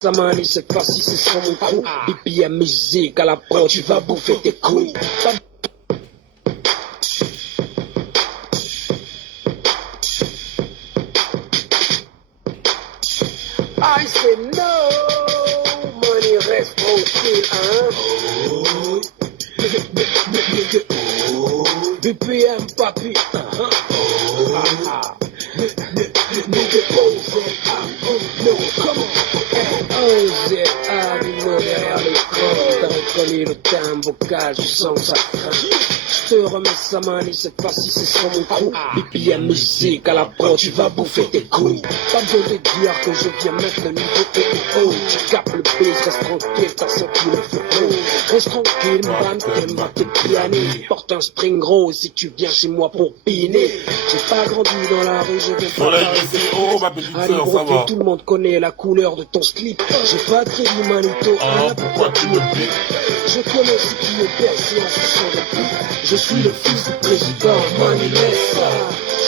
Ça manie, c'est facile, c'est sur mon crew. Pipi à musique, à la pro, tu vas bouffer tes couilles. I say no, money reste tranquille, hein. BPM, papi, derrière l'écran, t'as reconnu le thème vocal, je sens que ça craint. Je te remets sa manie, cette fois-ci c'est sur mon crew. BPM musique, à la pro, tu vas bouffer tes couilles. Pas besoin de dire que je viens mettre le niveau haut. Tu capes le buzz, reste tranquille, t'as senti le feu. Reste tranquille, madame, t'aimes ma tes pianis. Porte un string rose si tu viens chez moi pour piner. J'ai pas grandi dans la rue, je viens pas d'arriver. Tout le monde connaît la couleur de ton slip. J'ai pas de crédit manito, pourquoi tu me piques? Je connais ce qui est percé en session de pute. Je suis le fils du président Manilessa.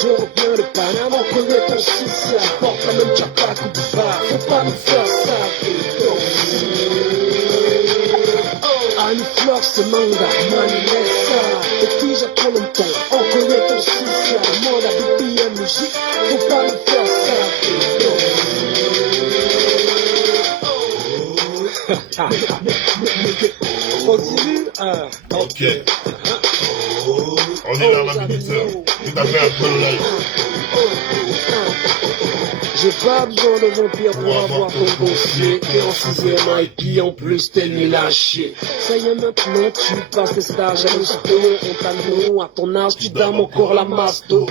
Je reviens de Panama, on connaît ton six. Porte la même chapa que du bar. Faut pas nous faire ça, Annie Fleur, c'est manga, Manilessa. Depuis j'ai trop longtemps, on connaît ton six. Demande à BPM musique, faut pas nous faire ça, continue. Ok. On est là, ma petite sœur. Tu t'as fait un peu le live. J'ai pas besoin de vampire pour avoir ton dossier. T'es en 6ème IP, en plus t'es nul à chier. Ça y est maintenant, tu passes tes stages à l'hosto. On t'a non, à ton âge, tu dames encore la masto.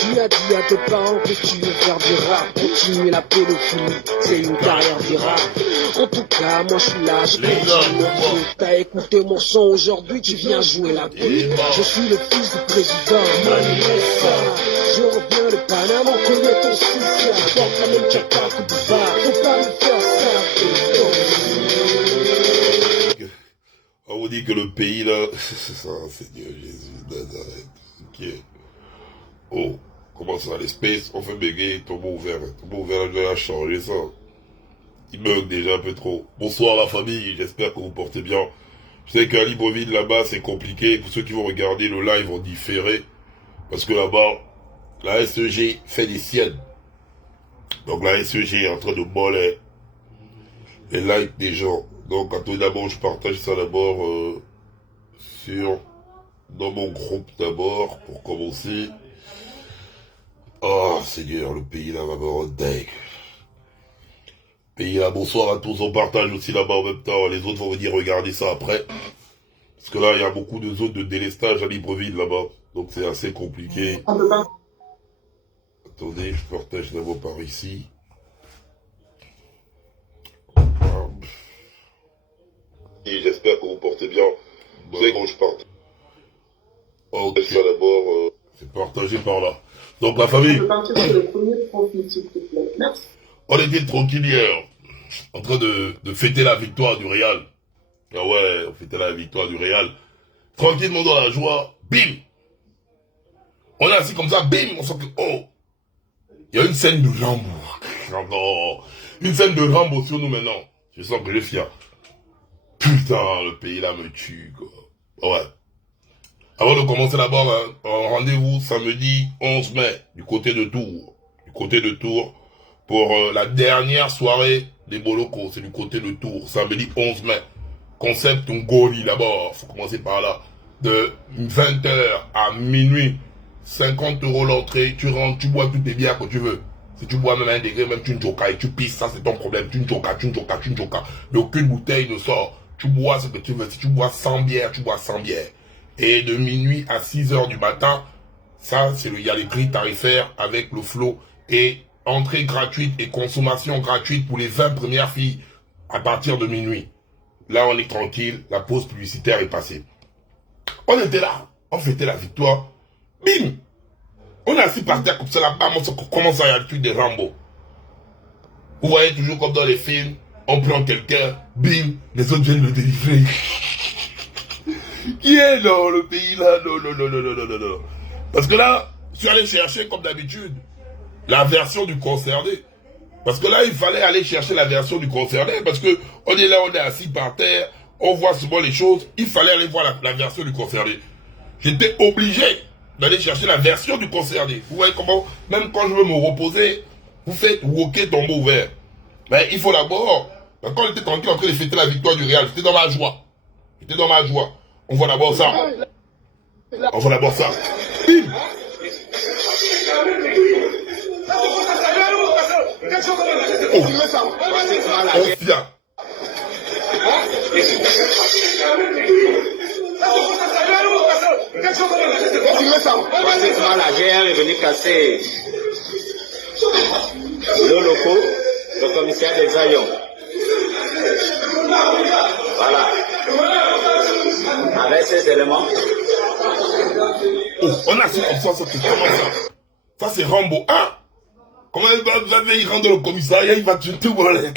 Tu as dit à tes parents que tu veux faire du rap. Continuer la pédophilie, c'est une carrière virale. En tout cas, moi je suis là, je continue. T'as écouté mon son aujourd'hui, tu viens jouer la pute. Je suis le fils du président Manilessa. Je reviens de Panama, on connaît ton six. Porte la même chapa que du bar. Faut pas me faire ça. On vous dit que le pays là, c'est ça, Seigneur Jésus de Nazareth. Ok. Oh, comment ça, l'espèce, on fait bégayer, tombeau ouvert, je vais changer ça. Il bug déjà un peu trop. Bonsoir la famille, j'espère que vous portez bien. Je sais qu'à Libreville là-bas c'est compliqué pour ceux qui vont regarder le live en différé. Parce que là-bas, la SEG fait des siennes. Donc la SEG est en train de moller les likes des gens. Donc à tout d'abord, je partage ça d'abord dans mon groupe d'abord, pour commencer. Oh Seigneur, le pays là va me rendre dingue. Pays là, bonsoir à tous, on partage aussi là-bas en même temps. Les autres vont venir regarder ça après. Parce que là, il y a beaucoup de zones de délestage à Libreville là-bas. Donc c'est assez compliqué. Attendez, je partage d'abord par ici. Et j'espère que vous portez bien. Vous savez quand je partage. Ok. Ça d'abord, c'est partagé par là. Donc la famille. On était tranquille hier, en train de fêter la victoire du Real. Ah ouais, on fêtait la victoire du Real. Tranquillement dans la joie, bim. On est assis comme ça, bim, on sent que, oh, il y a une scène de Rambo. Une scène de Rambo sur nous maintenant. Je sens que je suis fier. Putain, le pays là me tue, quoi. Ouais. Avant de commencer d'abord, hein, rendez-vous samedi 11 mai, du côté de Tours. Du côté de Tours, pour la dernière soirée des Bolocos. C'est du côté de Tours, samedi 11 mai. Concept Ngoli d'abord, faut commencer par là. De 20h à minuit, 50 € l'entrée, tu rentres, tu bois tous tes bières que tu veux. Si tu bois même un degré, même tu ne jokas et tu pisses, ça c'est ton problème. Tu ne jokas. Mais aucune bouteille ne sort. Tu bois ce que tu veux. Si tu bois 100 bières, tu bois 100 bières. Et de minuit à 6h du matin, ça c'est il y a les prix tarifaires avec le flot et entrée gratuite et consommation gratuite pour les 20 premières filles à partir de minuit. Là on est tranquille, la pause publicitaire est passée. On était là, on fêtait la victoire. Bim! On est assis par terre comme ça là-bas, on commence à y avoir le truc des Rambo. Vous voyez toujours comme dans les films, on prend quelqu'un, bim, les autres viennent le délivrer. Qui est dans le pays là? Non. Parce que là, je suis allé chercher comme d'habitude la version du concerné. Parce que là, il fallait aller chercher la version du concerné. Parce que on est là, on est assis par terre, on voit souvent les choses. Il fallait aller voir la version du concerné. J'étais obligé d'aller chercher la version du concerné. Vous voyez comment, même quand je veux me reposer, vous faites woker tombeau ouvert. Mais il faut d'abord, quand on était tranquille en train de fêter la victoire du Real, j'étais dans ma joie. J'étais dans ma joie. On voit d'abord ça. On voit d'abord ça. Bim! Oh, bien. La GR est venue casser le locaux, le commissaire des Aillons. Voilà. Avec ces éléments. Oh, on a su comme ça, comment ça? Ça c'est Rambo 1. Comment il va y rendre le commissariat, il va tuer tout le monde.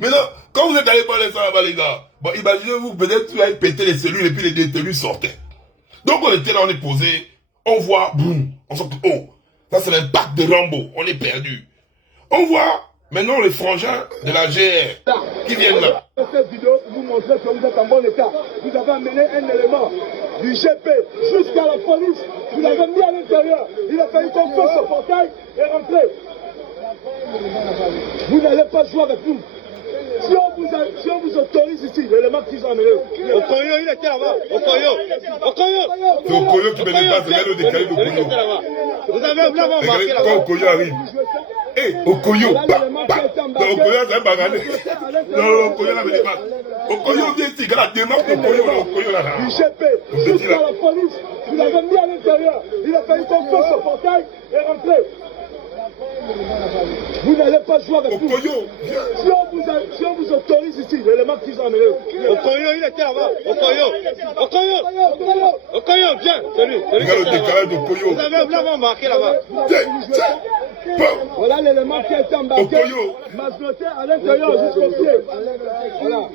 Mais non, quand vous êtes allé parler ça là-bas les gars, bon imaginez-vous peut-être tu vas péter les cellules et puis les détenus sortaient. Donc on était là, on est posé, on voit, boum, on sent que, oh, ça c'est l'impact de Rambo, on est perdu. On voit maintenant les frangins de la GR qui viennent là. Cette vidéo vous montre que vous êtes en bon état. Vous avez amené un élément du GP jusqu'à la police. Vous l'avez mis à l'intérieur. Il a fallu qu'on fasse ce portail et rentrer. Vous n'allez pas jouer avec nous. Si on vous autorise ici, l'élément qu'ils ont amené. Okoyo, il était là-bas. Okoyo. C'est Okoyo qui me dépasse, regarde le décalé d'Okoyo. Vous avez marqué là-bas. Quand Okoyo arrive. Eh, Okoyo, donc Okoyo, c'est un bagané. Non, Okoyo là me dépasse. Okoyo vient ici, regarde la démarche d'Okoyo là. Du GP jusqu'à la police. Vous l'avez mis à l'intérieur. Il a fallu qu'on fasse ce portail et rentrer. Vous n'allez pas jouer avec nous. Si on vous autorise ici, l'élément qu'ils ont amené. Okoyo, il était là-bas. Okoyo, viens. Regarde le décalage d'Okoyo. Vous avez marqué là-bas. Voilà l'élément qui a été embarqué. Okoyo. Masnoté à l'intérieur jusqu'au pied. Voilà.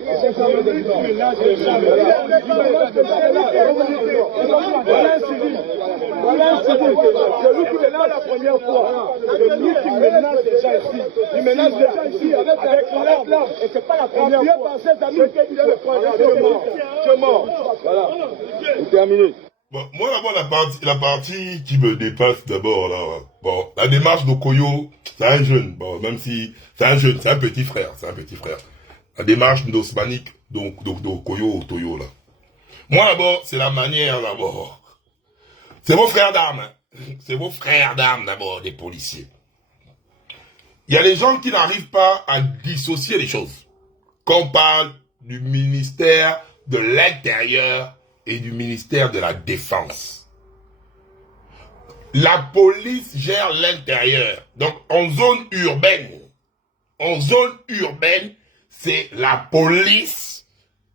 Voilà un civil. C'est lui qui est là la première fois. C'est lui qui menace les gens ici. Il menace les gens ici avec l'arme. Et c'est pas la première fois. Par ses amis. Tu es mort. Voilà. C'est terminé. Bon, moi d'abord la partie qui me dépasse d'abord là. Bon, la démarche d'Okoyo, c'est un jeune. Bon, même si c'est un jeune, c'est un petit frère, La démarche d'osmanique d'Okoyo Toyo là. Moi d'abord, c'est la manière d'abord. C'est vos frères d'armes. C'est vos frères d'armes d'abord, des policiers. Il y a des gens qui n'arrivent pas à dissocier les choses. Quand on parle du ministère de l'Intérieur et du ministère de la Défense. La police gère l'intérieur. Donc, en zone urbaine, c'est la police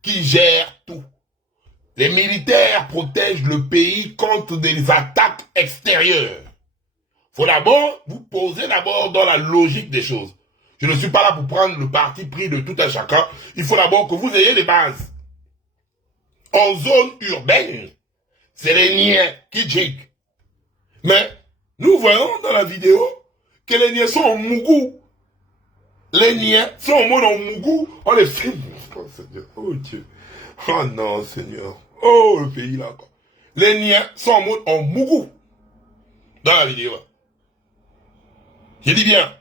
qui gère tout. Les militaires protègent le pays contre des attaques extérieures. Faut d'abord vous poser d'abord dans la logique des choses. Je ne suis pas là pour prendre le parti pris de tout un chacun. Il faut d'abord que vous ayez les bases. En zone urbaine, c'est les niais qui jiguent. Mais nous voyons dans la vidéo que les niais sont en mougou. Les niais sont en mode en mougou. On les filme. Oh Seigneur, oh Dieu. Oh non Seigneur. Oh le pays là quoi. Les niais sont en mode en mougou. Dans la vidéo. Je dis bien.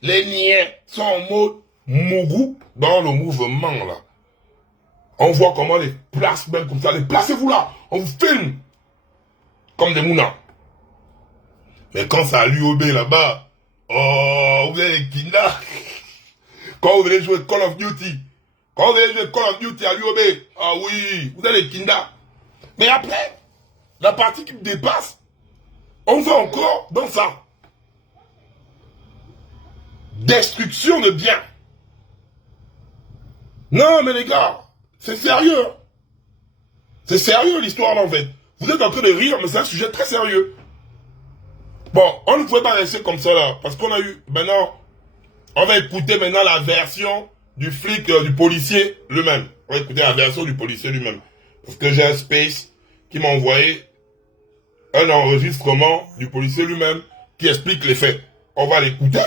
Les niais sont en mode mougou dans le mouvement là. On voit comment les place même comme ça. Les placez-vous là. On vous filme. Comme des mounins. Mais quand ça a l'UOB là-bas, oh, vous avez les kinda. Quand vous allez jouer Call of Duty. Quand vous allez jouer Call of Duty à l'UOB, ah oui, vous avez les kinda. Mais après, la partie qui me dépasse, on va encore dans ça. Destruction de biens. Non, mais les gars, c'est sérieux. C'est sérieux l'histoire là en fait. Vous êtes en train de rire, mais c'est un sujet très sérieux. Bon, on ne pouvait pas rester comme ça là, parce qu'on a eu, maintenant, on va écouter maintenant la version du flic, du policier lui-même. On va écouter la version du policier lui-même. Parce que j'ai un space qui m'a envoyé un enregistrement du policier lui-même qui explique les faits. on va l'écouter.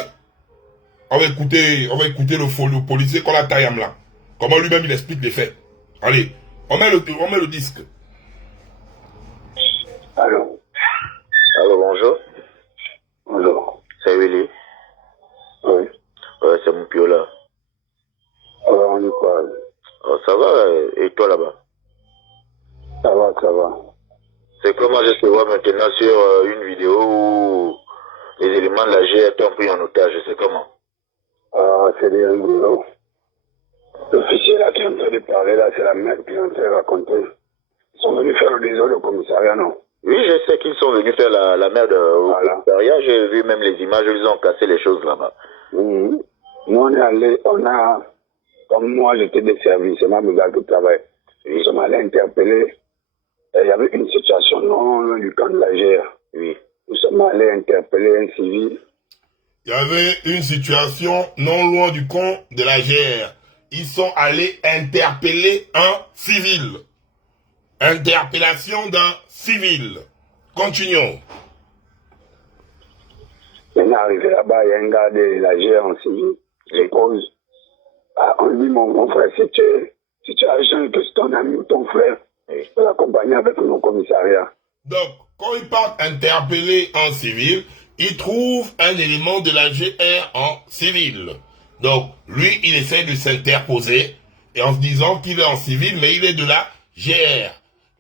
On va écouter le policier qu'on a taillé là. Comment lui-même il explique les faits. Allez, on met le disque. Allô? Allô, bonjour. Bonjour. C'est Willy. Oui. Ouais, c'est mon piola. On y parle. Oh, ça va, et toi là-bas? Ça va, ça va. C'est comment je te vois maintenant sur une vidéo où les éléments de la GR t'ont pris en otage, c'est comment? Ah, c'est des rigolos. L'officier là qui est en train de parler là, c'est la mère qui est en train de raconter. Ils sont venus faire le désolé au commissariat, non? Oui, je sais qu'ils sont venus faire la merde au Voilà. commissariat. J'ai vu même les images, ils ont cassé les choses là-bas. Mhm. Nous, on est allé, comme moi, j'étais des services, c'est ma brigade qui travaille. Nous sommes allés interpeller. Et il y avait une situation non loin du camp de la GR. Oui. Nous sommes allés interpeller un civil. Il y avait une situation non loin du camp de la GR. Ils sont allés interpeller un civil. Interpellation d'un civil. Continuons. Maintenant, arrivé là-bas, il y a un gars de la GR en civil. Je pose. Ah, on lui dit, mon frère, si tu es agent et que c'est ton ami ou ton frère, Oui. je peux l'accompagner avec mon commissariat. Donc, quand ils partent interpeller un civil, ils trouvent un élément de la GR en civil. Donc, lui, il essaie de s'interposer, et en se disant qu'il est en civil, mais il est de la GR.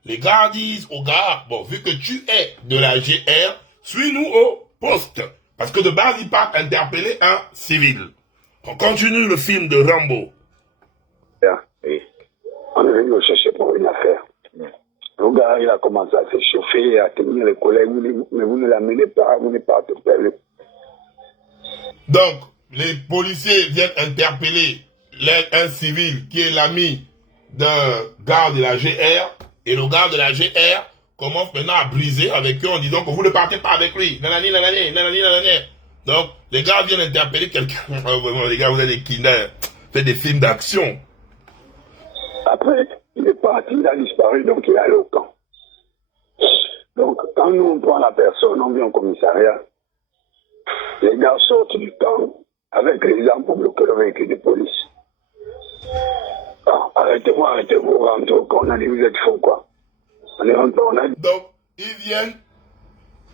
Les gars disent au gars, bon, vu que tu es de la GR, suis-nous au poste. Parce que de base, ils partent interpeller un civil. On continue le film de Rambo. Oui. On est venu le chercher pour une affaire. Le gars, il a commencé à s'échauffer, à tenir les collègues, mais vous ne l'amenez pas, vous n'êtes pas interpellé. Donc, les policiers viennent interpeller un civil qui est l'ami d'un gars de la GR, et le gars de la GR commence maintenant à briser avec eux en disant que vous ne partez pas avec lui. Nanani, nanani, nanani, nanani. Donc, les gars viennent interpeller quelqu'un. Oh, vraiment, les gars, vous êtes des kidnappers. Faites des films d'action. Après, il est parti, il a disparu, donc il est allé au camp. Donc, quand nous, on prend la personne, on vient au commissariat, les gars sortent du camp avec les armes pour bloquer le véhicule de police. Ah, arrêtez-moi, arrêtez-vous, rentrez au camp, on a dit, vous êtes fous, quoi. On est rentré, on a dit. Donc, ils viennent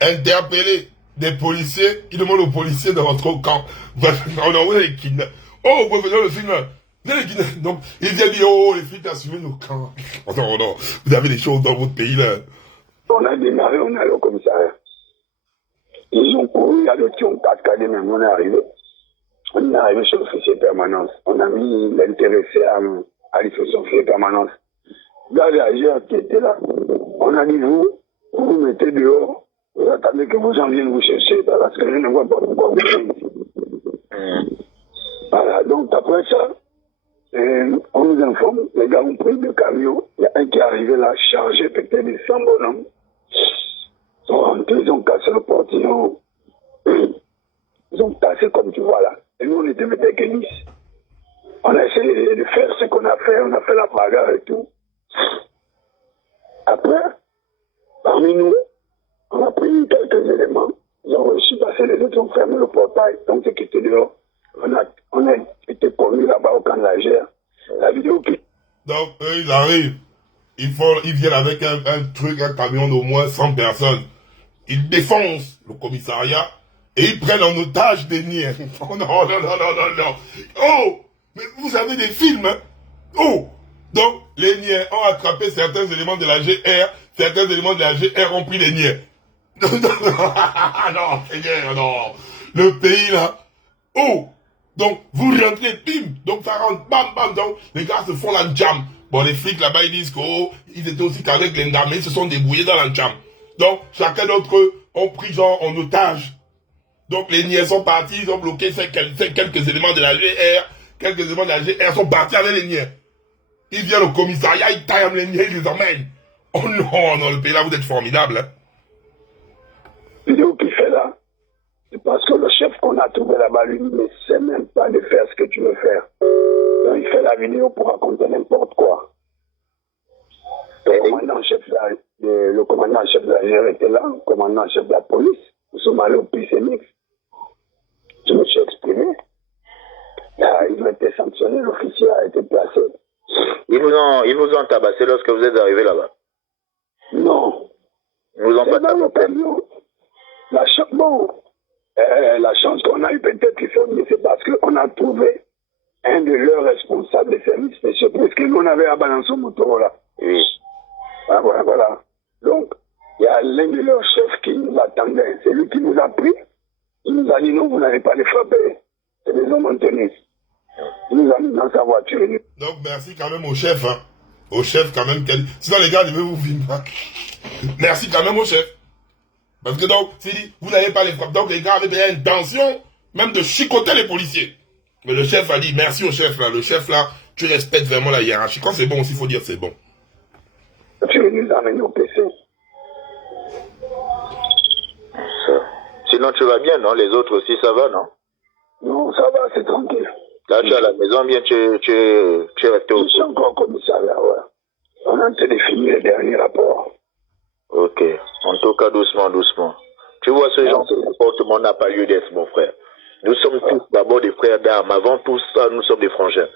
interpeller des policiers. Ils demandent aux policiers de rentrer au camp. Bref, on envoie les kidnappeurs. Oh, vous faisez le film. Les kidnappeurs. Donc, ils viennent dire, oh, les flics assumez nos camps. Oh non, non, vous avez des choses dans votre pays, là. On a démarré, on est allé au commissariat. Ils ont couru, il y a d'autres qui ont cascadé, mais on est arrivé. On est arrivé chez l'officier de permanence. On a mis l'intéressé à l'officier de permanence. Gars réagir qui était là. On a dit, vous mettez dehors. Vous attendez que vos gens viennent vous chercher parce que je ne vois pas pourquoi vous venez ici. Voilà, donc après ça, on nous informe, les gars ont pris le camion. Il y a un qui est arrivé là, chargé peut-être de 100 bonhommes. Ils sont rentrés, ils ont cassé le portillon. Ils ont tassé comme tu vois là. Et nous, on était peut-être que 10. On a essayé de faire ce qu'on a fait. On a fait la bagarre et tout. Après, parmi nous, on a pris quelques éléments. Ils ont réussi à passer, les autres ont fermé le portail. Donc, ceux qui étaient dehors, on a été conduits là-bas au camp de la GR. La vidéo qui... Donc, eux, ils arrivent. Ils viennent avec un truc, un camion d'au moins 100 personnes. Ils défoncent le commissariat et ils prennent en otage des niais. Oh non, non, non, non, non, non. Oh, mais vous avez des films, hein? Oh, donc les niais ont attrapé certains éléments de la GR, certains éléments de la GR ont pris les niais. Non, non, non, non, Seigneur, non. Le pays là. Oh, donc vous rentrez, bim, donc ça rentre, bam, bam, donc les gars se font la jam. Bon, les flics là-bas, ils disent qu'ils étaient aussi qu'avec l'Enda, mais ils se sont débrouillés dans la jam. Donc, chacun d'entre eux ont pris genre en otage. Donc, les niais sont partis, ils ont bloqué quelques éléments de la GR. Quelques éléments de la GR sont partis avec les niais. Ils viennent au commissariat, ils taillent les niais, ils les emmènent. Oh non, non, le pays là, vous êtes formidable. Hein. vidéo qu'il fait là, c'est parce que le chef qu'on a trouvé là-bas, lui, ne sait même pas de faire ce que tu veux faire. Donc, il fait la vidéo pour raconter n'importe quoi. Le commandant-chef de la GR était là, le commandant-chef de la police. Nous sommes allés au PCMX. Je me suis exprimé. Ils ont été sanctionnés, l'officier a été placé. Ils vous ont tabassé lorsque vous êtes arrivé là-bas. Non. Ils vous ont pas Dans le tabassé. camion. La chance qu'on a eu peut-être, c'est parce qu'on a trouvé un de leurs responsables des services spéciaux, puisque nous on avait à balancer moto là. Oui. Voilà. Donc, il y a l'un de leurs chefs qui nous attendait. C'est lui qui nous a pris. Il nous a dit non, vous n'allez pas les frapper. C'est des hommes en tenue. Il nous a mis dans sa voiture. Donc merci quand même au chef, hein. Au chef quand même. Sinon les gars, je vais vous filmer. Merci quand même au chef. Parce que donc, s'il dit, vous n'allez pas les frapper. Donc les gars avaient bien une intention même de chicoter les policiers. Mais le chef a dit, merci au chef là. Le chef là, tu respectes vraiment la hiérarchie. Quand c'est bon aussi, il faut dire c'est bon. Tu nous as amené au PC. Sinon tu vas bien, non? Les autres aussi, ça va, non? Non, ça va, c'est tranquille. Là, tu es à la maison, bien, tu es resté au... Je suis encore au commissariat, ouais. On a en train de finir les derniers rapports. Ok. En tout cas, doucement. Tu vois, ce genre de comportement n'a pas lieu d'être, mon frère. Nous sommes tous d'abord des frères d'armes. Avant tout ça, nous sommes des frangins.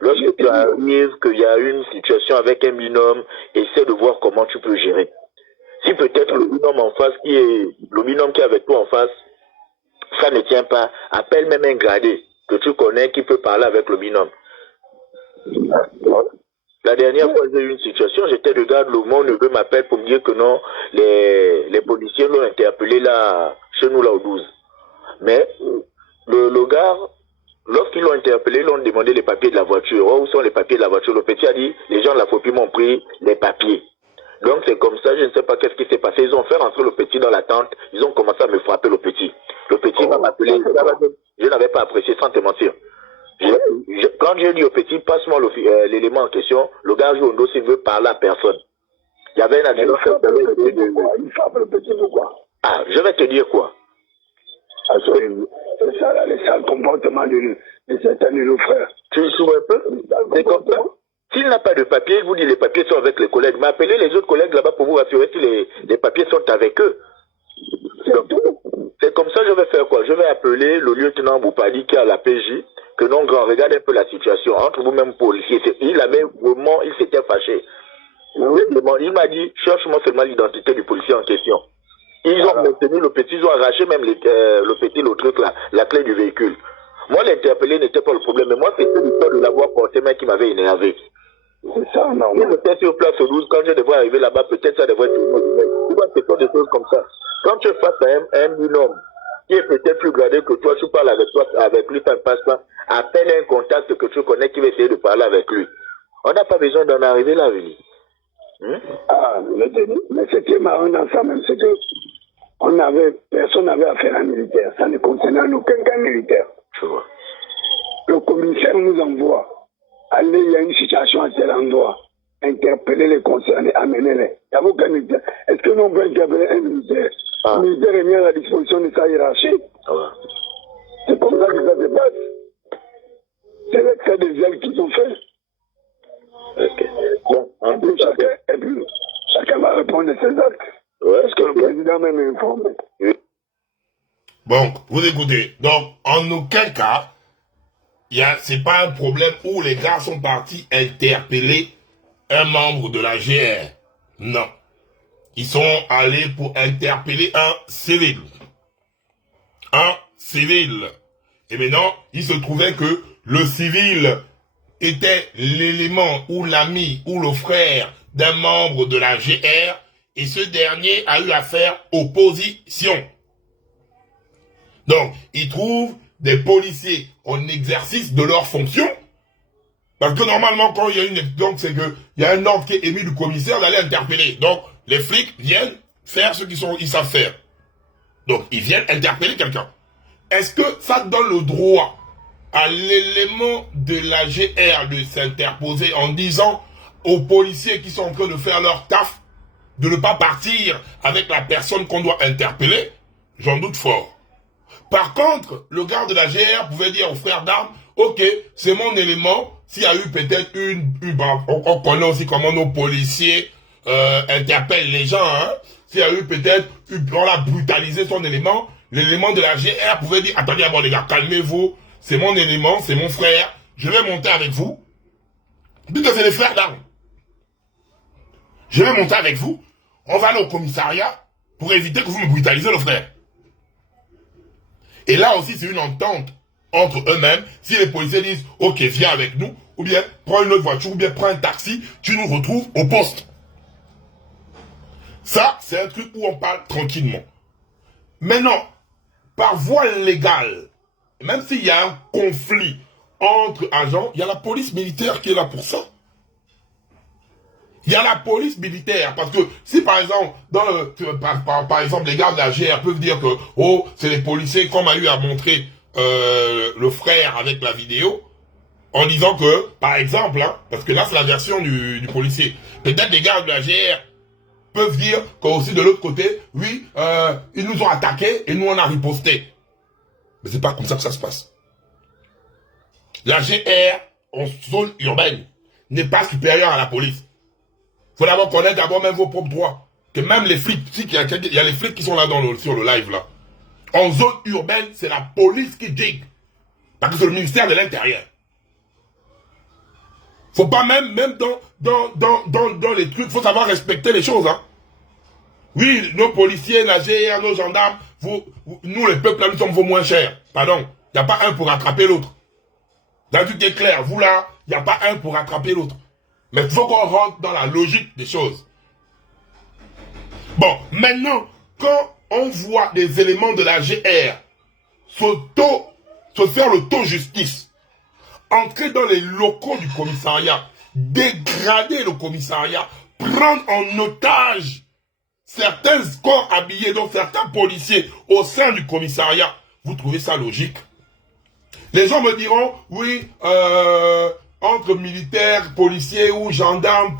Lorsque tu arrives, qu'il y a une situation avec un binôme, essaie de voir comment tu peux gérer. Si peut-être le binôme en face qui est avec toi en face, ça ne tient pas, appelle même un gradé que tu connais qui peut parler avec le binôme. La dernière fois, j'ai eu une situation, j'étais de garde, mon neveu m'appelle pour me dire que non, les policiers l'ont interpellé là, chez nous là au 12. Mais le gars, lorsqu'ils l'ont interpellé, ils l'ont demandé les papiers de la voiture. Oh, où sont les papiers de la voiture? Le petit a dit, les gens de la phobie m'ont pris les papiers. Donc c'est comme ça, je ne sais pas qu'est-ce qui s'est passé. Ils ont fait rentrer le petit dans la tente, ils ont commencé à me frapper le petit. Le petit m'a appelé, je n'avais pas apprécié sans te mentir. Quand j'ai dit au petit, passe-moi l'élément en question, le gars joue au dos s'il veut parler à personne. Il y avait un adjoint. Il frappe le petit pourquoi? Ah, je vais te dire quoi. C'est ça là, les sales comportements de certains de nos frères. Tu le souviens un peu? C'est comme ça. S'il n'a pas de papier, il vous dit les papiers sont avec les collègues. Mais appelez les autres collègues là-bas pour vous assurer que les papiers sont avec eux. C'est comme ça que je vais faire quoi? Je vais appeler le lieutenant Boupali qui est à la PJ, que non grand, regarde un peu la situation entre vous-même policiers. Il s'était fâché. Il m'a dit, cherche-moi seulement l'identité du policier en question. Ils ont maintenu le petit, ils ont arraché même le truc là, la clé du véhicule. Moi, l'interpellé n'était pas le problème, mais moi, c'était l'histoire de l'avoir porté, mais qui m'avait énervé. C'est ça, non. Si j'étais sur place au 12, quand je devrais arriver là-bas, peut-être ça devrait être une autre. Tu vois, c'est pas des choses comme ça. Quand tu es face à un binôme qui est peut-être plus gradé que toi, tu parles avec lui, ça ne passe pas. Appelle un contact que tu connais qui va essayer de parler avec lui. On n'a pas besoin d'en arriver là, Vili. Mais ce qui est marrant dans ça même, c'est que personne n'avait affaire à un militaire. Ça ne concernait aucun cas militaire. Tu vois. Le commissaire nous envoie. Allez, il y a une situation à tel endroit. Interpeller les concernés, amenez-les. Il n'y a aucun militaire. Est-ce que nous on peut interpeller un militaire? Le militaire est mis à la disposition de sa hiérarchie. C'est comme ça que ça se passe. C'est l'excès des ailes qu'ils ont fait. Bon, et puis, chacun va répondre de ses actes. Est-ce que le président même est informé? Bon, vous écoutez. Donc, en aucun cas, c'est pas un problème où les gars sont partis interpeller un membre de la GR. Non. Ils sont allés pour interpeller un civil. Un civil. Et maintenant, il se trouvait que le civil était l'élément ou l'ami ou le frère d'un membre de la GR et ce dernier a eu à faire opposition. Donc, ils trouvent des policiers en exercice de leur fonction. Parce que normalement, quand il y a c'est que il y a un ordre qui est émis du commissaire d'aller interpeller. Donc, les flics viennent faire ce qu'ils savent faire. Donc, ils viennent interpeller quelqu'un. Est-ce que ça donne le droit à l'élément de la GR de s'interposer en disant aux policiers qui sont en train de faire leur taf de ne pas partir avec la personne qu'on doit interpeller? J'en doute fort. Par contre, le garde de la GR pouvait dire aux frères d'armes, ok, c'est mon élément, s'il y a eu peut-être on connaît aussi comment nos policiers interpellent les gens, hein. S'il y a eu peut-être, on l'a brutalisé son élément, l'élément de la GR pouvait dire, attendez d'abord les gars, calmez-vous, c'est mon élément, c'est mon frère, je vais monter avec vous. Dites que c'est les frères d'armes. Je vais monter avec vous, on va aller au commissariat pour éviter que vous me brutalisez le frère. Et là aussi, c'est une entente entre eux-mêmes. Si les policiers disent, ok, viens avec nous, ou bien prends une autre voiture, ou bien prends un taxi, tu nous retrouves au poste. Ça, c'est un truc où on parle tranquillement. Maintenant, par voie légale, même s'il y a un conflit entre agents, il y a la police militaire qui est là pour ça. Il y a la police militaire, parce que si par exemple, par exemple, les gars de la GR peuvent dire que, oh, c'est les policiers, comme a eu à montrer le frère avec la vidéo, en disant que, par exemple, hein, parce que là c'est la version du policier, peut-être les gars de la GR peuvent dire qu'aussi de l'autre côté, oui, ils nous ont attaqués et nous on a riposté. Mais c'est pas comme ça que ça se passe. La GR, en zone urbaine, n'est pas supérieure à la police. Faut d'abord connaître d'abord même vos propres droits. Que même les flics, il y a les flics qui sont là sur le live là. En zone urbaine, c'est la police qui dit. Parce que c'est le ministère de l'Intérieur. Faut pas même dans les trucs, faut savoir respecter les choses, hein. Oui, nos policiers, la GR, nos gendarmes, nous les peuples là, nous sommes vos moins chers. Pardon, il n'y a pas un pour attraper l'autre. Dans tout est clair, vous là, il n'y a pas un pour attraper l'autre. Mais il faut qu'on rentre dans la logique des choses. Bon, maintenant, quand on voit des éléments de la GR se faire l'auto-justice, entrer dans les locaux du commissariat, dégrader le commissariat, prendre en otage certains corps habillés, donc certains policiers au sein du commissariat, vous trouvez ça logique? Les gens me diront, oui, entre militaires, policiers ou gendarmes,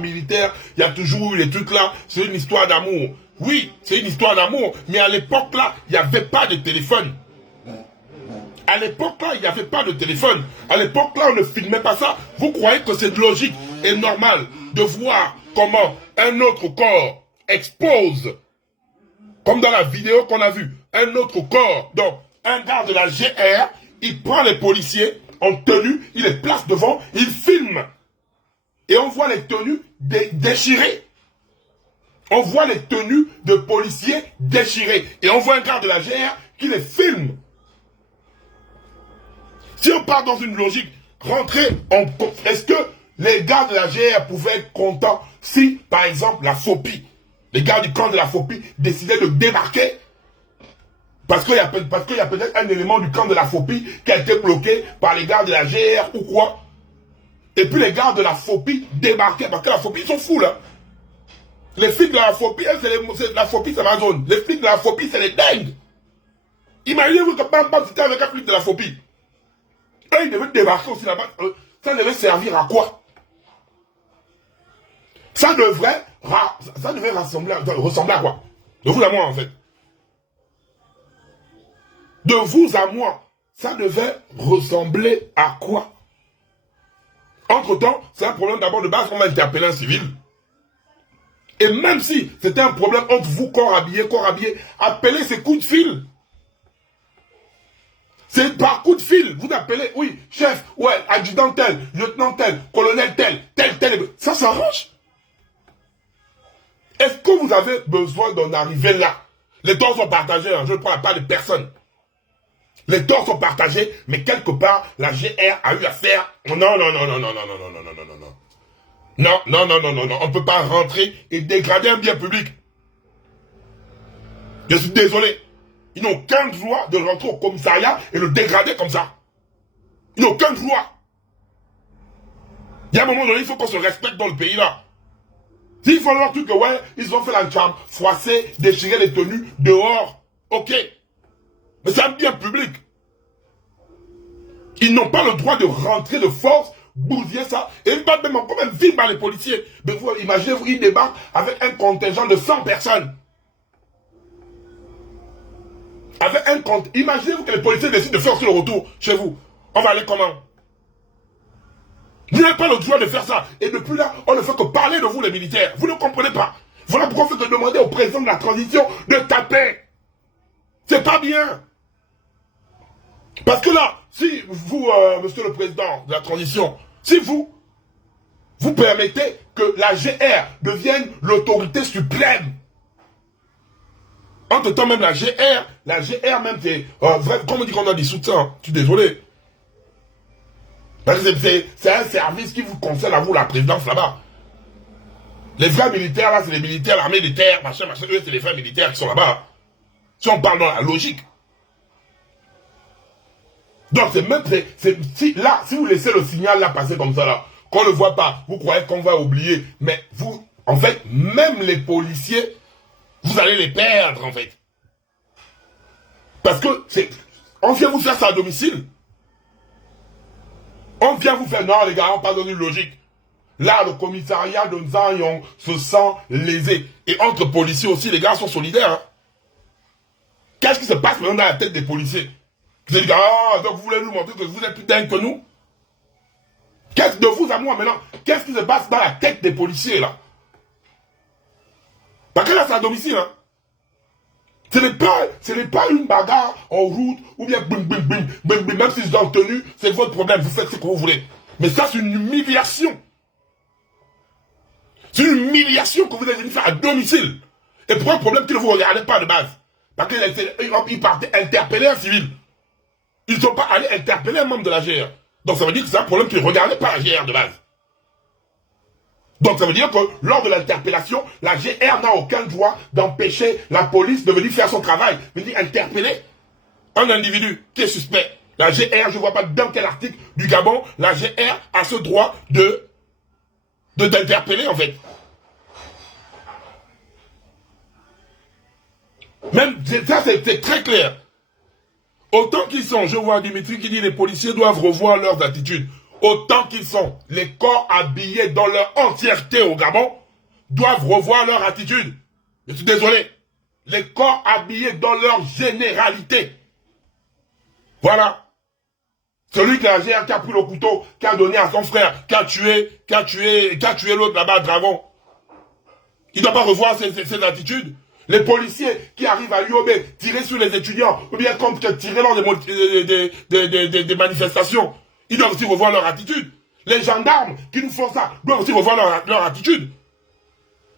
militaires, il y a toujours eu les trucs là, c'est une histoire d'amour. Oui, c'est une histoire d'amour, mais à l'époque là, il n'y avait pas de téléphone. À l'époque là, il n'y avait pas de téléphone. À l'époque là, on ne filmait pas ça. Vous croyez que c'est logique et normal de voir comment un autre corps expose, comme dans la vidéo qu'on a vue, un autre corps, donc un gars de la GR, il prend les policiers en tenue, il les place devant, il filme. Et on voit les tenues déchirées. On voit les tenues de policiers déchirées. Et on voit un gars de la GR qui les filme. Si on part dans une logique, est-ce que les gars de la GR pouvaient être contents si, par exemple, la FOPI, les gars du camp de la FOPI décidaient de débarquer? Parce qu'il y a peut-être un élément du camp de la FOPI qui a été bloqué par les gars de la GR ou quoi. Et puis les gars de la FOPI débarquaient, parce que la FOPI, ils sont fous là. Les flics de la FOPI, la FOPI c'est ma zone. Les flics de la FOPI, c'est les dingues. Imaginez-vous que Bam Bam c'était avec un flic de la FOPI. Eux, ils devaient débarquer aussi là-bas. Ça devait servir à quoi? Ça devait ressembler à quoi? De vous à moi en fait. De vous à moi, ça devait ressembler à quoi? Entre-temps, c'est un problème d'abord de base, on va interpeller un civil. Et même si c'était un problème entre vous, corps habillé, appelez ces coups de fil. C'est par coup de fil, vous appelez, oui, chef, ouais, adjudant tel, lieutenant tel, colonel tel, ça s'arrange. Est-ce que vous avez besoin d'en arriver là? Les torts sont partagés, hein, je ne parle pas de personne. Les torts sont partagés, mais quelque part, la GR a eu à faire... Non, on ne peut pas rentrer et dégrader un bien public. Je suis désolé. Ils n'ont aucun droit de rentrer au commissariat et le dégrader comme ça. Ils n'ont aucun droit. Il y a un moment donné, il faut qu'on se respecte dans le pays là. S'ils font leur truc que ouais, ils ont fait la chambre, froisser, déchirer les tenues dehors, ok. Mais c'est un bien public. Ils n'ont pas le droit de rentrer de force, bousiller ça, et ils battent même encore même vite par les policiers. Mais vous imaginez-vous, ils débarquent avec un contingent de 100 personnes. Imaginez-vous que les policiers décident de faire sur le retour chez vous. On va aller comment? Vous n'avez pas le droit de faire ça. Et depuis là, on ne fait que parler de vous les militaires. Vous ne comprenez pas. Voilà pourquoi on fait que demander au président de la transition de taper. C'est pas bien. Parce que là, si vous, monsieur le président de la transition, si vous permettez que la GR devienne l'autorité suprême, entre-temps même la GR même, c'est, comme on dit qu'on a des soutiens, je suis désolé. C'est un service qui vous concerne à vous, la présidence là-bas. Les vrais militaires là, c'est les militaires, l'armée de terre, machin, eux c'est les vrais militaires qui sont là-bas. Si on parle dans la logique. Donc c'est même, si vous laissez le signal là passer comme ça là, qu'on ne le voit pas, vous croyez qu'on va oublier, mais vous, en fait, même les policiers, vous allez les perdre en fait. Parce que on vient vous faire ça à domicile. On vient vous faire, non les gars, on parle dans une logique. Là, le commissariat de Nzayon se sent lésé. Et entre policiers aussi, les gars sont solidaires. Hein. Qu'est-ce qui se passe maintenant dans la tête des policiers? Vous allez dire, ah, donc vous voulez nous montrer que vous êtes plus dingue que nous? Qu'est-ce de vous à moi maintenant? Qu'est-ce qui se passe dans la tête des policiers là? Parce que là, c'est à domicile. Hein. Ce n'est pas une bagarre en route ou bien bim, bim, bim, bim, bim, même s'ils ont tenu, c'est votre problème, vous faites ce que vous voulez. Mais ça, c'est une humiliation. C'est une humiliation que vous avez faire à domicile. Et pour un problème que ne vous regardez pas de base. Parce qu'ils partaient interpeller un civil. Ils ne sont pas allés interpeller un membre de la GR. Donc ça veut dire que c'est un problème qu'ils ne regardaient pas la GR de base. Donc ça veut dire que lors de l'interpellation, la GR n'a aucun droit d'empêcher la police de venir faire son travail, venir interpeller un individu qui est suspect. La GR, je ne vois pas dans quel article du Gabon, la GR a ce droit d'interpeller en fait. Même, ça c'est très clair. Autant qu'ils sont, je vois Dimitri qui dit les policiers doivent revoir leurs attitudes. Autant qu'ils sont, les corps habillés dans leur entièreté au Gabon doivent revoir leur attitude. Je suis désolé. Les corps habillés dans leur généralité. Voilà. Celui qui a pris le couteau, qui a donné à son frère, qui a tué l'autre là-bas, Dragon. Il ne doit pas revoir ses attitudes. Les policiers qui arrivent à l'UOB, tirer sur les étudiants, ou bien tirer lors des manifestations, ils doivent aussi revoir leur attitude. Les gendarmes qui nous font ça doivent aussi revoir leur attitude.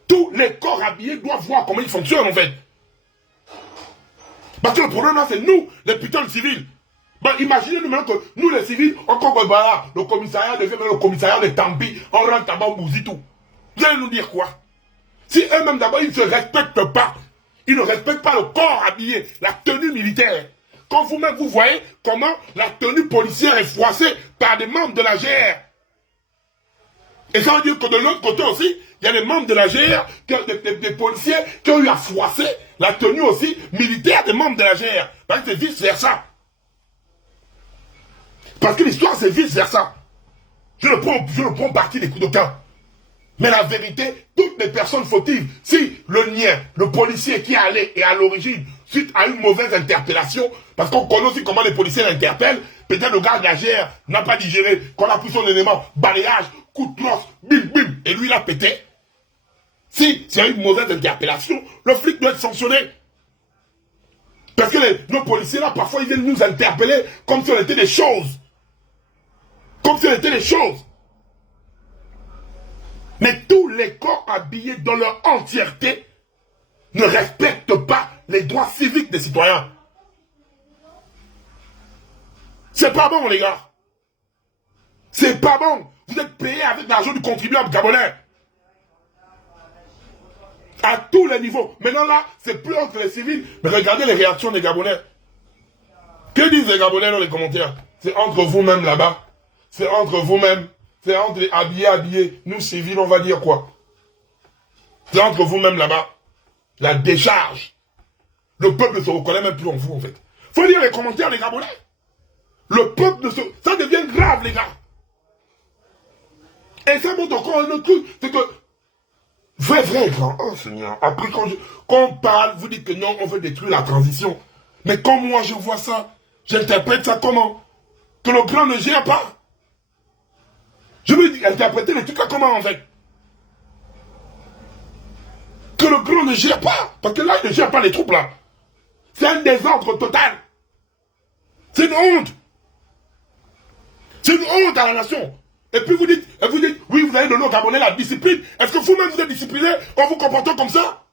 Tous les corps habillés doivent voir comment ils fonctionnent en fait. Parce que le problème là, c'est nous, les putains de civils. Ben, imaginez-nous maintenant que nous les civils, encore voilà, le commissariat devient le commissariat de Tambi, on rentre à Bambouzi tout. Vous allez nous dire quoi? Si eux-mêmes d'abord ils ne se respectent pas, ils ne respectent pas le corps habillé, la tenue militaire. Quand vous-même vous voyez comment la tenue policière est froissée par des membres de la GR. Et ça veut dire que de l'autre côté aussi, il y a des membres de la GR, des policiers qui ont eu à froisser la tenue aussi militaire des membres de la GR. Parce que c'est vice versa. Parce que l'histoire c'est vice versa. Je ne prends parti des coups de camp. Mais la vérité, toutes les personnes fautives, si le policier qui est allé et à l'origine, suite à une mauvaise interpellation, parce qu'on connaît aussi comment les policiers l'interpellent, peut-être le gars de la GR n'a pas digéré, qu'on a pris son élément, balayage, coup de crosse, bim bim, et lui il a pété. Si c'est une mauvaise interpellation, le flic doit être sanctionné. Parce que nos policiers là, parfois ils viennent nous interpeller comme si on était des choses. Comme si on était des choses. Mais tous les corps habillés dans leur entièreté ne respectent pas les droits civiques des citoyens. C'est pas bon, les gars. C'est pas bon. Vous êtes payés avec l'argent du contribuable gabonais. À tous les niveaux. Maintenant là, c'est plus entre les civils. Mais regardez les réactions des Gabonais. Que disent les Gabonais dans les commentaires? C'est entre vous-même là-bas. C'est entre vous-même. C'est entre les habillés. Nous, civils, on va dire quoi? C'est entre vous-même là-bas. La décharge. Le peuple ne se reconnaît même plus en vous, en fait. Faut lire les commentaires, les Gabonais. Le peuple ne se... Ça devient grave, les gars. Et ça montre encore un autre truc. C'est que... Vrai, grand. Oh, Seigneur. Après, quand on parle, vous dites que non, on veut détruire la transition. Mais quand moi, je vois ça, j'interprète ça comment? Que le grand ne gère pas. Je veux interpréter les trucs là comment en fait? Que le grand ne gère pas. Parce que là, il ne gère pas les troupes là. C'est un désordre total. C'est une honte. C'est une honte à la nation. Et puis vous dites, oui, vous allez donner aux Gabonais la discipline. Est-ce que vous-même vous êtes discipliné en vous comportant comme ça?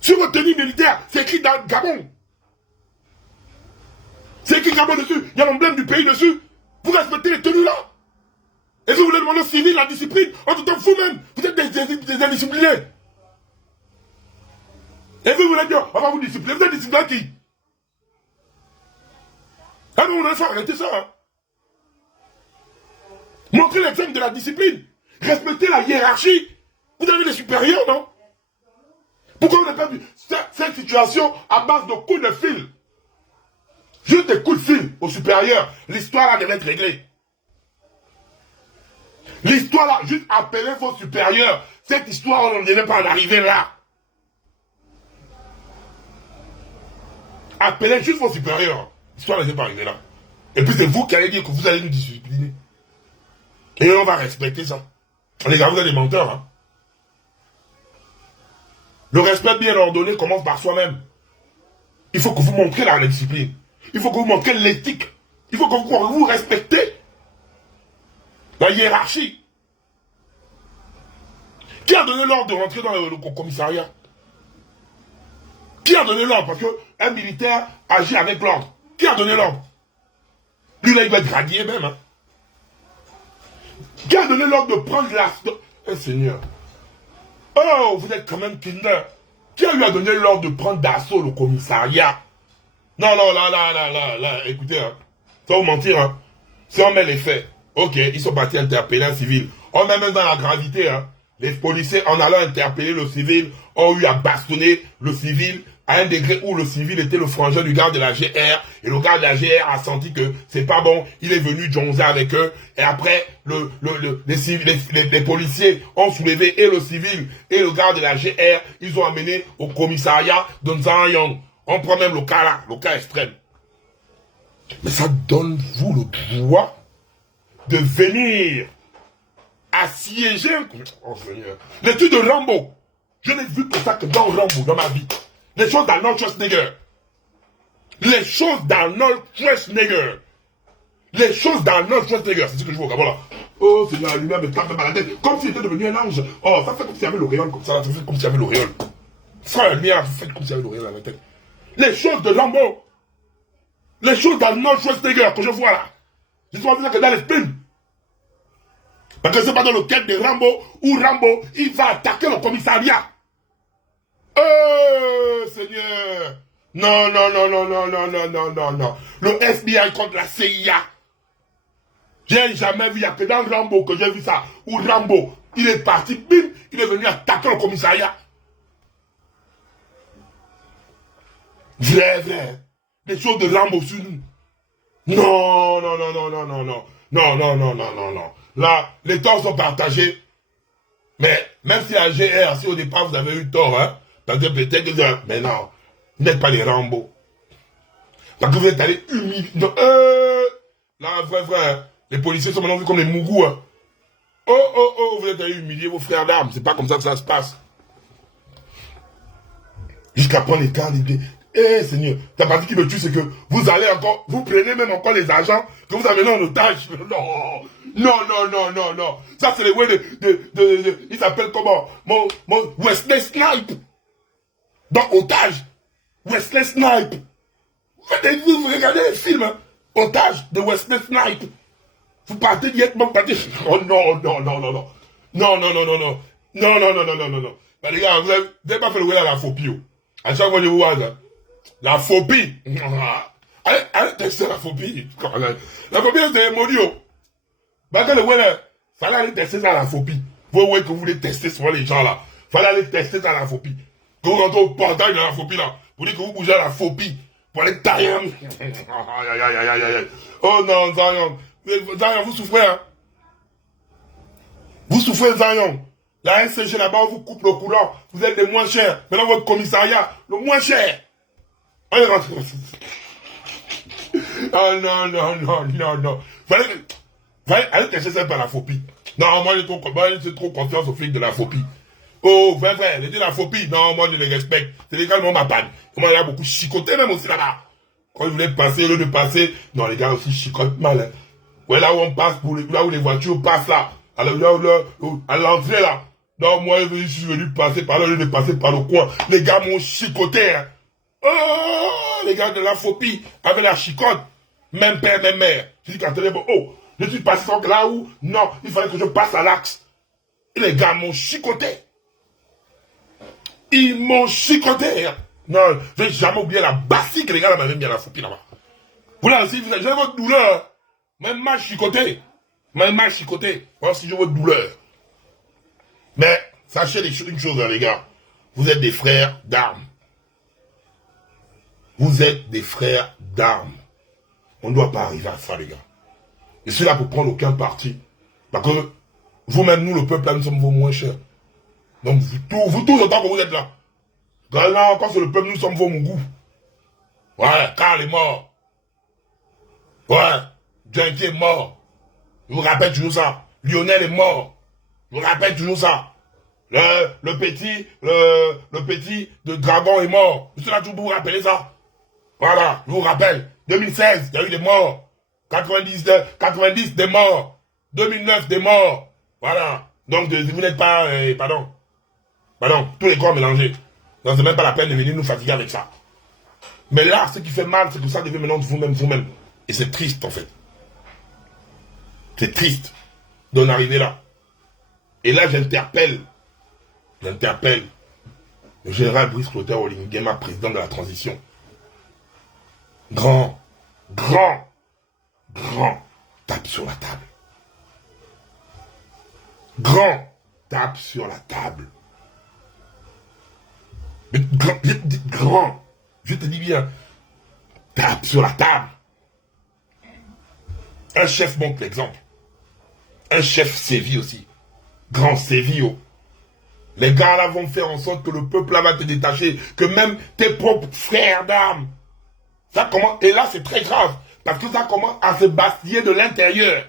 Sur votre tenue militaire, c'est écrit dans Gabon. C'est écrit Gabon dessus. Il y a l'emblème du pays dessus. Vous respectez les tenues là. Et vous voulez demander aux civils la discipline. En tout temps, vous-même, vous êtes des indisciplinés. Et vous voulez dire, on va vous discipliner. Vous êtes disciplinés qui? Ah non, on a arrêter ça. Hein. Montrez l'exemple de la discipline. Respectez la hiérarchie. Vous avez des supérieurs, non? Pourquoi on n'a pas vu cette situation à base de coups de fil? Juste des coups de fil aux supérieurs. L'histoire là devait être réglée. L'histoire là, juste appelez vos supérieurs. Cette histoire, on ne devait pas en arriver là. Appelez juste vos supérieurs. L'histoire ne devait pas arriver là. Et puis c'est vous qui allez dire que vous allez nous discipliner. Et on va respecter ça. Les gars, vous êtes des menteurs. Hein? Le respect bien ordonné commence par soi-même. Il faut que vous montrez la discipline. Il faut que vous montrez l'éthique. Il faut que vous respectez la hiérarchie. Qui a donné l'ordre de rentrer dans le commissariat? Qui a donné l'ordre? Parce qu'un militaire agit avec l'ordre. Qui a donné l'ordre? Lui là, il va être radié même. Hein? Qui a donné l'ordre de prendre la... Seigneur. Oh, vous êtes quand même kinder. Qui lui a donné l'ordre de prendre d'assaut le commissariat? Non, là, écoutez, hein. Sans vous mentir, hein. Si on met les faits, ok, ils sont partis interpeller un civil. On met même dans la gravité, hein. Les policiers, en allant interpeller le civil, ont eu à bastonner le civil à un degré où le civil était le frangin du garde de la GR, et le garde de la GR a senti que c'est pas bon, il est venu jonzer avec eux, et après, les policiers ont soulevé et le civil et le garde de la GR, ils ont amené au commissariat de Nzanyang. On prend même le cas là, le cas extrême. Mais ça donne vous le droit de venir assiéger, oh Seigneur, les trucs de Rambo. Je n'ai vu que ça que dans Rambo, dans ma vie. Les choses d'Arnold Schwarzenegger. Les choses d'Arnold Schwarzenegger. Les choses d'Arnold Schwarzenegger. C'est ce que je vois au Gabon là. Oh Seigneur, la lumière me tape dans la tête. Comme s'il était devenu un ange. Oh, ça fait comme s'il y avait l'auréole comme ça. Ça fait comme s'il y avait l'auréole. Ça, la lumière, ça fait comme s'il y avait l'auréole dans la tête. Les choses de Rambo. Les choses d'Arnold Schwarzenegger que je vois là. Je vois ça que dans l'esprit. Parce que c'est pas dans le cadre de Rambo où Rambo, il va attaquer le commissariat. Seigneur. Non. Le FBI contre la CIA. J'ai jamais vu, il n'y a que dans Rambo que j'ai vu ça. Où Rambo, il est parti, bim, il est venu attaquer le commissariat. Vrai. Des choses de Rambo sur nous. Non. Là, les torts sont partagés. Mais même si la GR, si au départ vous avez eu tort, hein, parce que peut-être que vous avez... Mais non, vous n'êtes pas des Rambo. Parce que vous êtes allés humilier... Là, vrai, les policiers sont maintenant vus comme les mougous. Hein. Oh, vous êtes allés humilier vos frères d'armes. C'est pas comme ça que ça se passe. Jusqu'à prendre les cartes, Seigneur, t'as pas dit qui me tue, c'est que vous allez encore, vous prenez même encore les agents que vous amenez en otage. Non. Ça, c'est les ouais il s'appelle comment? Mon Wesley Snipe. Dans otage. Wesley Snipe. Vous regardez les films, hein? Otage de Wesley Snipe. Vous partez directement, Oh non. Non. Bah, les gars, vous n'avez pas fait le ouais à la phobie. À chaque fois que je vous vois, la phobie. Allez tester la phobie. La phobie, c'est maudit. Bah, quand le ouais, fallait aller tester ça la phobie. Vous voyez que vous voulez tester sur les gens là. Fallait aller tester ça la phobie. Que vous rentrez au portail de la phobie là. Vous dites que vous bougez à la phobie. Pour aller tailler. Oh non, Zanyang, vous souffrez, hein. Vous souffrez, Zanyang. La SCG là-bas, on vous coupe le courant. Vous êtes les moins chers. Maintenant, votre commissariat, le moins cher. On est rentré. Oh non. Allez tester ça par la phobie. Non, moi, j'ai trop confiance aux flics de la phobie. Oh, vrai, les de la phobie. Non, moi, je les respecte. C'est les gars, moi, ma panne. Moi, il y a beaucoup chicoté, même aussi là-bas. Quand ils voulaient passer, au lieu de passer, non, les gars aussi chicotent mal, hein. Ouais, là où on passe, là où les voitures passent, là. À l'entrée, là. Non, moi, je suis venu passer par là, au lieu de passer par le coin. Les gars m'ont chicoté, hein. Oh, les gars de la phobie, avec la chicote. Même père, même mère. Je dis, oh, je suis passé là où, non, il fallait que je passe à l'axe. Et les gars m'ont chicoté. Ils m'ont chicoté. Non, je n'ai jamais oublié la bassie que les gars là m'avaient mis à la phobie là-bas. Vous là aussi, j'ai votre douleur. Même mal chicoté. Même mal chicoté. Moi aussi, j'ai votre douleur. Mais, sachez une chose, hein, les gars. Vous êtes des frères d'armes. Vous êtes des frères d'armes. On ne doit pas arriver à ça, les gars. Et c'est là pour prendre aucun parti. Parce que vous-même, nous, le peuple, là, nous sommes vos moins chers. Donc, vous tous autant que vous êtes là. Quand c'est le peuple, nous sommes vos mougous. Ouais, Karl est mort. Ouais, Junkie est mort. Je vous rappelle toujours ça. Lionel est mort. Je vous rappelle toujours ça. Le petit de Dragon est mort. Je suis là toujours pour vous rappeler ça. Voilà, je vous rappelle. 2016, il y a eu des morts. 90 des morts. 2009 des morts. Voilà. Donc, vous n'êtes pas... pardon, tous les corps mélangés. Donc, c'est même pas la peine de venir nous fatiguer avec ça. Mais là, ce qui fait mal, c'est que ça devient maintenant de vous-même. Et c'est triste, en fait. C'est triste d'en arriver là. Et là, j'interpelle le général Brice Clotaire Olinguema, président de la transition. Grand tape sur la table. Grand tape sur la table. Mais grand, je te dis bien, tape sur la table. Un chef montre l'exemple. Un chef sévit aussi. Grand sévio. Les gars là vont faire en sorte que le peuple là va te détacher, que même tes propres frères d'armes. Ça commence, et là c'est très grave, parce que ça commence à se bastiller de l'intérieur.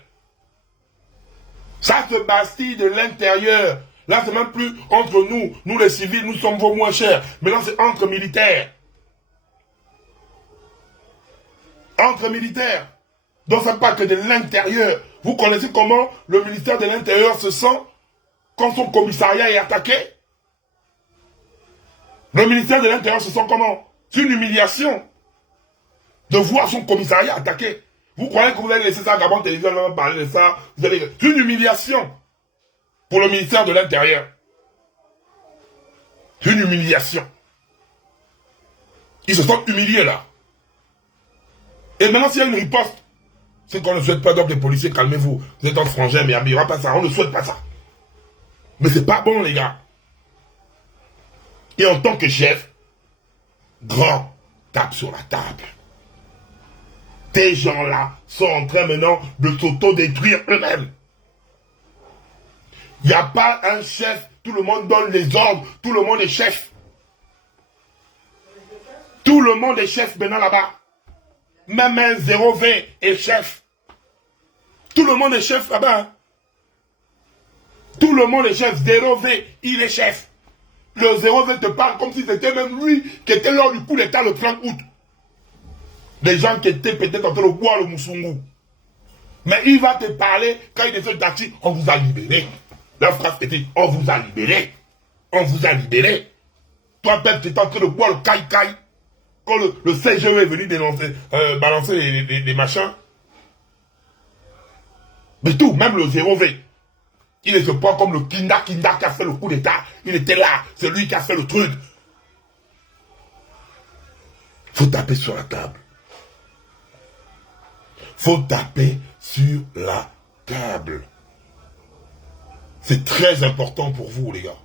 Ça se bastille de l'intérieur. Là c'est même plus entre nous les civils, nous sommes vos moins chers. Maintenant c'est entre militaires. Entre militaires. Donc ça part que de l'intérieur. Vous connaissez comment le ministère de l'Intérieur se sent quand son commissariat est attaqué? Le ministère de l'Intérieur se sent comment? C'est une humiliation de voir son commissariat attaqué. Vous croyez que vous allez laisser ça à Gabon Télévision parler de ça? C'est une humiliation pour le ministère de l'Intérieur. C'est une humiliation. Ils se sentent humiliés là. Et maintenant s'il y a une riposte, c'est qu'on ne souhaite pas, donc les policiers, calmez-vous. Vous êtes en frangin, mais il n'y aura pas ça. On ne souhaite pas ça. Mais c'est pas bon, les gars. Et en tant que chef, grand, tape sur la table. Ces gens-là sont en train maintenant de s'auto-détruire eux-mêmes. Il n'y a pas un chef, tout le monde donne les ordres, tout le monde est chef. Tout le monde est chef maintenant là-bas. Même un 0,20 est chef. Tout le monde est chef là-bas. Tout le monde est chef. 0,20, il est chef. Le 0,20 te parle comme si c'était même lui qui était lors du coup d'état le 30 août. Les gens qui étaient peut-être en train de boire le moussoungou. Mais il va te parler quand il est fait le taxi. On vous a libéré. La phrase était on vous a libéré. On vous a libéré. Toi, peut-être, tu es en train de boire le caille-caille. Quand le CGE est venu dénoncer, balancer les machins. Mais tout, même le 0V. Il est se prend comme le Kinda qui a fait le coup d'état. Il était là, c'est lui qui a fait le truc. Faut taper sur la table. Faut taper sur la table. C'est très important pour vous, les gars.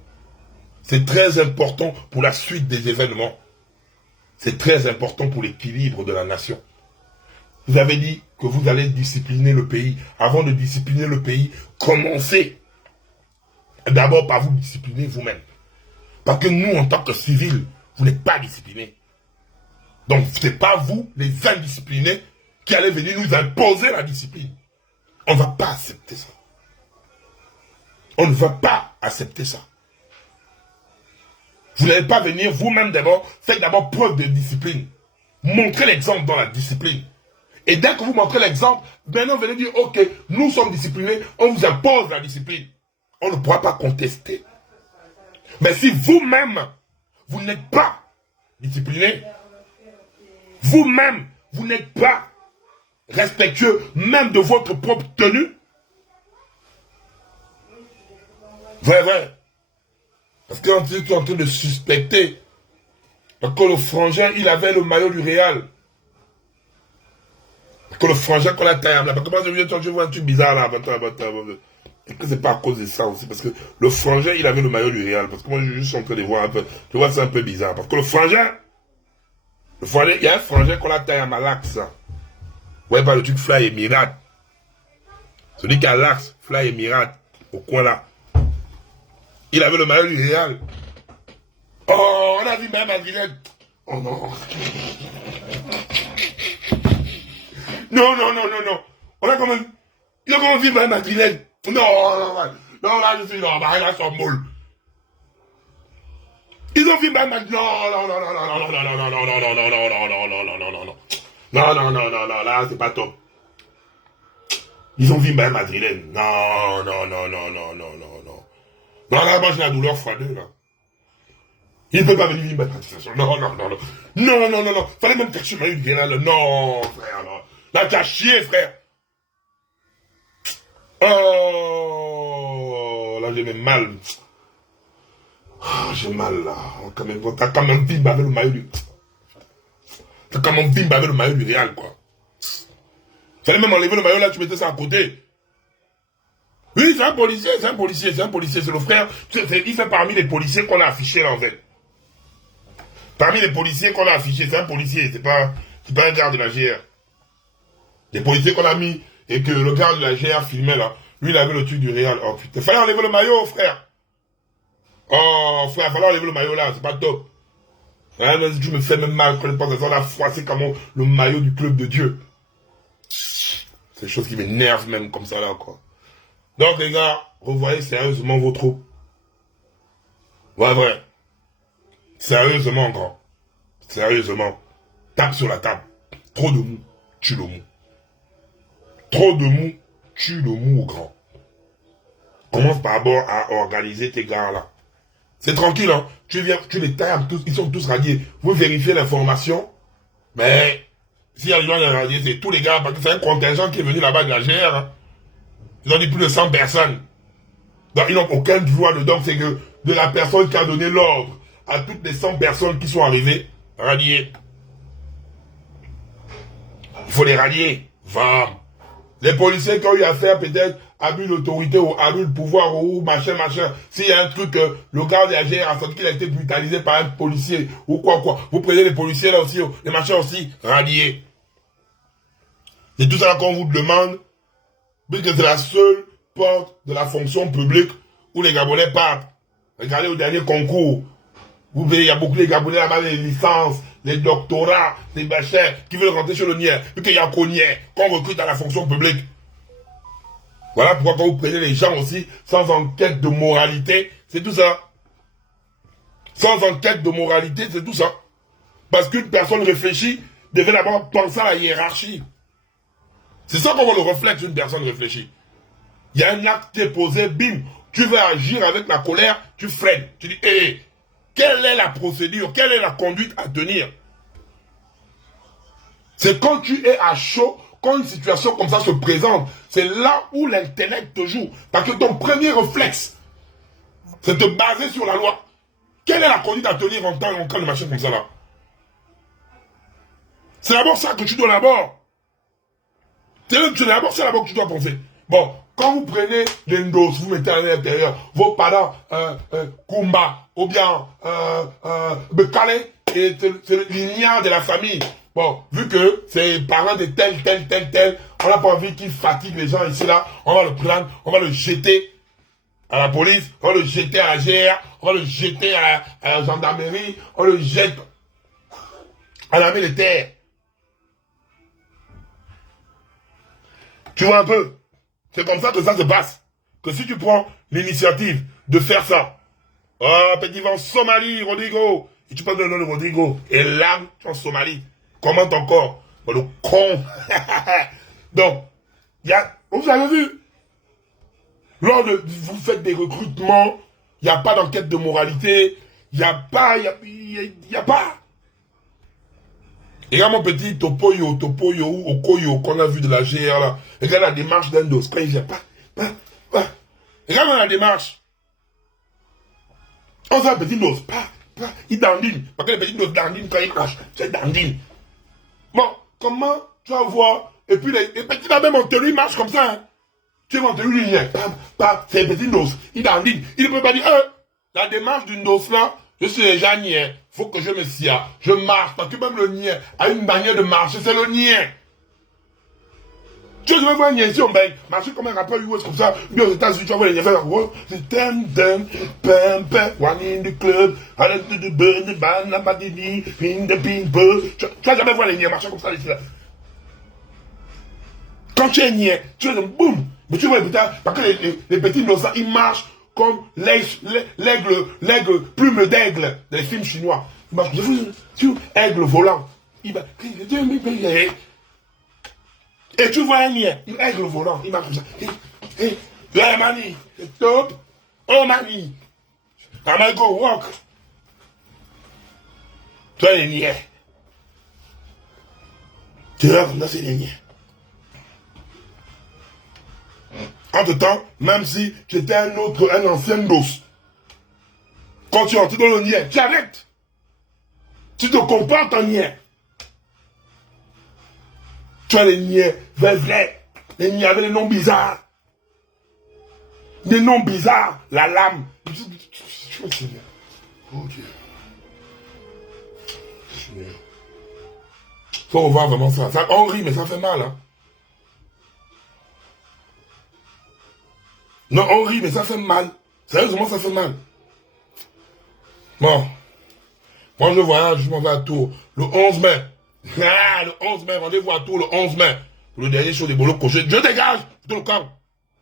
C'est très important pour la suite des événements. C'est très important pour l'équilibre de la nation. Vous avez dit que vous allez discipliner le pays. Avant de discipliner le pays, commencez d'abord par vous discipliner vous-même. Parce que nous, en tant que civils, vous n'êtes pas disciplinés. Donc, ce n'est pas vous, les indisciplinés, qui allez venir nous imposer la discipline. On ne va pas accepter ça. On ne va pas accepter ça. Vous n'allez pas venir vous-même d'abord, faites d'abord preuve de discipline. Montrez l'exemple dans la discipline. Et dès que vous montrez l'exemple, maintenant venez dire, ok, nous sommes disciplinés, on vous impose la discipline. On ne pourra pas contester. Mais si vous-même, vous n'êtes pas discipliné, vous-même, vous n'êtes pas respectueux même de votre propre tenue, vrai. Parce qu'on est en train de suspecter. Parce que le frangin, il avait le maillot du Real. Parce que le frangin qu'on a taillé là. Parce que moi, je vois un truc bizarre là. Est-ce que c'est pas à cause de ça aussi? Parce que le frangin, il avait le maillot du Real. Parce que moi, je suis juste en train de voir un peu. Tu vois, c'est un peu bizarre. Parce que le frangin, il y a un frangin qu'on a taillé à Malax. Vous voyez pas le truc Fly Emirat. Celui qui a l'axe, Fly Emirat, au coin là. Il avait le maillot du Real. Oh, on a vu même Madrilène. Oh non. Non. On a quand même. Il a quand même vu même Madrilène. Non, là, je suis là, là, sont molles. Ils ont vu même Madrilène. Non, là, c'est pas top. Ils ont vu même Madrilène. Non. Non, là, moi, j'ai la douleur froidée, là. Il ne peut pas venir vivre ma situation. Non. Fallait même cacher ma une là. Non, frère, là. Là, tu as chié, frère. Oh, là, j'ai même mal. Oh, j'ai mal, là. T'as quand même vite bavé le maillot du... Real, quoi. Fallait même enlever le maillot, là, tu mettais ça à côté. Oui, c'est un policier, c'est le frère. Il fait parmi les policiers qu'on a affichés, là, en fait. Parmi les policiers qu'on a affichés, c'est un policier, c'est pas un garde de la GR. Les policiers qu'on a mis, et que le garde de la GR filmait, là, lui, il avait le truc du Real. Oh, putain, fallait enlever le maillot, frère. Oh, frère, fallait enlever le maillot, là, c'est pas top. Hein, tu me fais même mal quand je pense à ça, on a froissé comme le maillot du club de Dieu. C'est des choses qui m'énervent même, comme ça, là, quoi. Donc, les gars, revoyez sérieusement vos troupes. Ouais, vrai. Sérieusement, grand. Sérieusement. Tape sur la table. Trop de mou, tue le mou. Trop de mou, tue le mou, grand. Commence par d'abord à organiser tes gars, là. C'est tranquille, hein. Tu viens, tu les tailles tous, ils sont tous radiés. Vous vérifiez l'information. Mais, s'il y a des gens radiés, c'est tous les gars, parce que c'est un contingent qui est venu là-bas de la GR, hein. Ils ont dit plus de 100 personnes. Donc, ils n'ont aucun droit dedans. C'est que de la personne qui a donné l'ordre à toutes les 100 personnes qui sont arrivées, radier. Il faut les rallier. Enfin, les policiers qui ont eu affaire peut-être abus d'autorité ou abus de pouvoir ou machin. S'il y a un truc, le gars de la GR a senti qu'il a été brutalisé par un policier ou quoi. Vous prenez les policiers là aussi, les machins aussi, rallier. C'est tout ça qu'on vous demande. Puisque c'est la seule porte de la fonction publique où les Gabonais partent. Regardez au dernier concours. Vous voyez, il y a beaucoup de Gabonais là-bas, les licences, les doctorats, les machins, qui veulent rentrer sur le Nier. Puisqu'il y a qu'au Nier qu'on recrute à la fonction publique. Voilà pourquoi quand vous prenez les gens aussi, sans enquête de moralité, c'est tout ça. Sans enquête de moralité, c'est tout ça. Parce qu'une personne réfléchie devait d'abord penser à la hiérarchie. C'est ça qu'on voit le reflet d'une personne réfléchie. Il y a un acte qui est posé, bim, tu veux agir avec la colère, tu freines. Tu dis, hé, quelle est la procédure, quelle est la conduite à tenir? C'est quand tu es à chaud, quand une situation comme ça se présente, c'est là où l'intellect te joue. Parce que ton premier réflexe, c'est de te baser sur la loi. Quelle est la conduite à tenir en cas de machin comme ça là? C'est d'abord ça que tu dois d'abord. C'est d'abord ça que tu dois penser. Bon, quand vous prenez l'endos, vous mettez à l'intérieur, vos parents, Kumba, ou bien, Bekale, et c'est l'ignare de la famille. Bon, vu que c'est parents de tel, on n'a pas envie qu'ils fatiguent les gens ici là, on va le prendre, on va le jeter à la police, on va le jeter à la GR, on va le jeter à la gendarmerie, on le jette à la militaire. Tu vois un peu? C'est comme ça que ça se passe. Que si tu prends l'initiative de faire ça, Oh, petit va en Somalie, Rodrigo. Et tu parles de nom de Rodrigo. Et là, tu es en Somalie. Commente encore. Bon, le con. Donc, vous avez vu, lors de, vous faites des recrutements, il n'y a pas d'enquête de moralité, il n'y a pas. Et là, mon petit Topoyo, ou Okoyo, qu'on a vu de la GR là, regarde la démarche d'un dos, quand il vient pas. Regarde la démarche. On fait un petit dos, il dandine. Parce que le petit dos dandine quand il marche, c'est dandine. Bon, comment tu vas voir, et puis les petits là même en tenue, ils marchent comme ça, hein. Tu es en tenue, c'est un petit dos, il dandine. Il ne peut pas dire, la démarche d'une dos là, je suis déjà niais, faut que je me sia, je marche, parce que même le niais a une manière de marcher, c'est le niais. Tu veux voir un niais ici, on baigne, marcher comme un rappeur US comme ça, bien aux États-Unis, tu vas voir les niais faire, c'est pam, one in the club, I to the burn, the band, la badini, in the people. Tu vas jamais voir les niais marcher comme ça ici là. Quand tu es niais, tu es comme boum, mais tu vois putain, parce que les petits innocents, ils marchent comme l'aigle, plume d'aigle dans les films chinois. Il marche, aigle volant. Il va, et tu vois un niais, un aigle volant, il marche comme ça. Yeah, mani, c'est top. Oh, mani. I'm gonna go walk. Tu es les niais. Tu vois comme ça, c'est les niais. Entre-temps, même si tu étais un ancien dos, quand tu entres dans le niais, tu arrêtes. Tu te comportes en niais. Tu as les niais vrais, les niais avec les noms bizarres. Des noms bizarres, la lame. Oh Dieu. Faut revoir vraiment ça. On rit, mais ça fait mal, hein. Non, on rit, mais ça fait mal. Sérieusement, ça fait mal. Bon. Moi, je voyage, je m'en vais à Tours. Le 11 mai. Ah, le 11 mai, rendez-vous à Tours le 11 mai. Le dernier show des bolos cochés. Je dégage. Tout le camp.